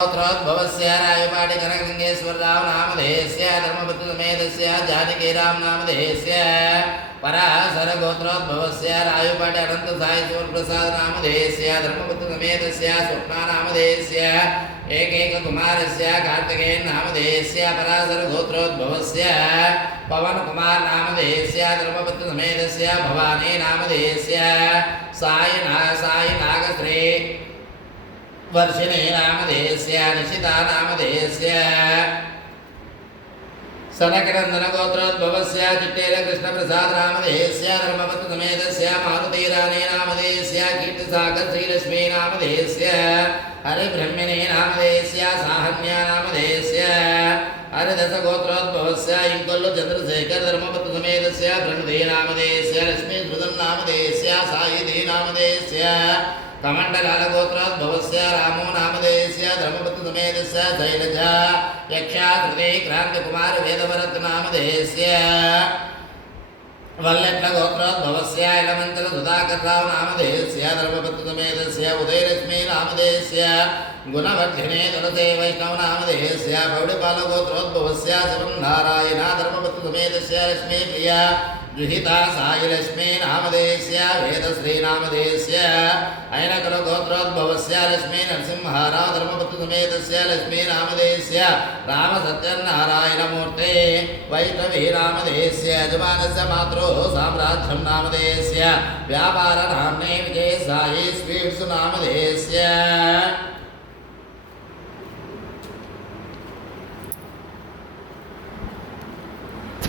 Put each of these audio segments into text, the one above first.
भवस्य रायपाटि कनकलिंगेश्वर राव नामधेयस्य धर्मपत्नीसमेतस्य जानकी राम नामधेयस्य पराशर गोत्रोद्भवस्य रायपाटि अनंत साई प्रसाद नामधेयस्य धर्मपत्नीसमेतस्य स्वप्ना नामधेयस्य एकैक कुमारस्य कार्तिकेयन नामधेयस्य पराशर गोत्रोद्भवस्य पवन कुमार नामधेयस्य धर्मपत्नीसमेतस्य भवानी नामधेयस्य साई नागश्री वर्षिणी नामधेयस्य निशिता नामधेयस्य सनकनंदन गोत्रोद्भवस्य चिट्टेर कृष्णप्रसाद नामधेयस्य धर्मपत्नीसमेतस्य मारुति रानी नामधेयस्य कीर्तिसागर श्रीलक्ष्मी नामधेयस्य हरिब्रह्मिणी नामधेयस्य साहन्या नामधेयस्य हरिदस गोत्रोद्भवस्य इंकोल्लु चंद्रशेखर धर्मपत्नीसमेतस्य प्रणुदे नामधेयस्य लक्ष्मी सुदन नामधेयस्य सायुधि नामधेयस्य कमंडलाल गोत्रोद्भवस्य रामो नामधेयस्य धर्मपत्नीसमेतस्य शैलजा यक्षाकृते क्रांतिकुमार वेदभरत नामधेयस्य वल्लभ गोत्रोद्भवस्य इलमंचल सुधाकर राव नामधेयस्य धर्मपत्नीसमेतस्य उदयलक्ष्मी नामधेयस्य गुणवर्धिने तुलसे वैष्णव नामधेयस्य पौडिपाल गोत्रोद्भवस्य शिवनारायण धर्मपत्नीसमेतस्य लक्ष्मी प्रिया दुहिता सायलक्ष्मी नामधेयस्य वेदश्री नामधेयस्य ऐनकल गोत्रोद्भवस्य लक्ष्मी नरसिंहराव धर्मपत्नीसमेतस्य लक्ष्मी नामधेयस्य राम सत्यनारायणमूर्ते वैष्णवी नामधेयस्य यजमानस्य मातुः साम्राज्यं नामधेयस्य व्यापार नाम्ने विजय साई स्वीट्स् नामधेयस्य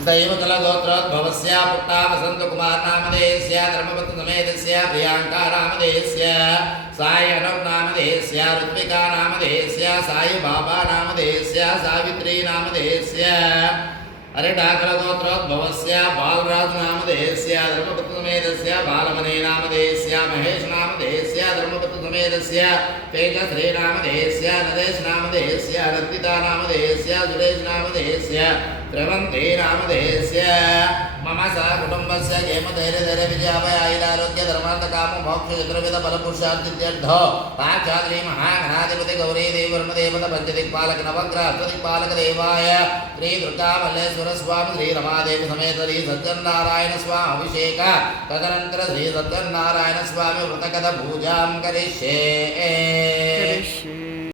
दैवकल गोत्रोद्भवस्य पुट्टा वसंत कुमार नामधेयस्य धर्मपत्नीसमेतस्य प्रियांका नामधेयस्य साई अनव नामधेयस्य ऋत्विका नामधेयस्य साई बाबा नामधेयस्य सावित्री नामधेयस्य हरिडाकल गोत्रोद्भवस्य बालराज नामधेयस्य धर्मपत्नीसमेतस्य बालमणि नामधेयस्य महेश नामधेयस्य धर्मपत्नीसमेतस्य तेजश्री नामधेयस्य नरेश नामधेयस्य रत्विता नामधेयस्य सुरेश नामधेयस्य त्रवंती नामधेयस्य मम सा कुटुंबस्य जयमधैर्यधैर्य विजयाभय आयुरारोग्य धर्मार्थ काम मोक्ष चतुर्विध फल पुरुषार्थित्यर्थ साक्षात् महागणाधिपति गौरी देवी वरुणदेवता पंचदिक्पालक नवग्रह अष्टदिक्पालक देवाय श्री दुर्गा मल्लेश्वर स्वामी श्री रमादेवी समेत श्री सत्यनारायण स्वामी अभिषेक तदनंतर श्री सत्यनारायण स्वामी व्रतकथ पूजां करिष्ये।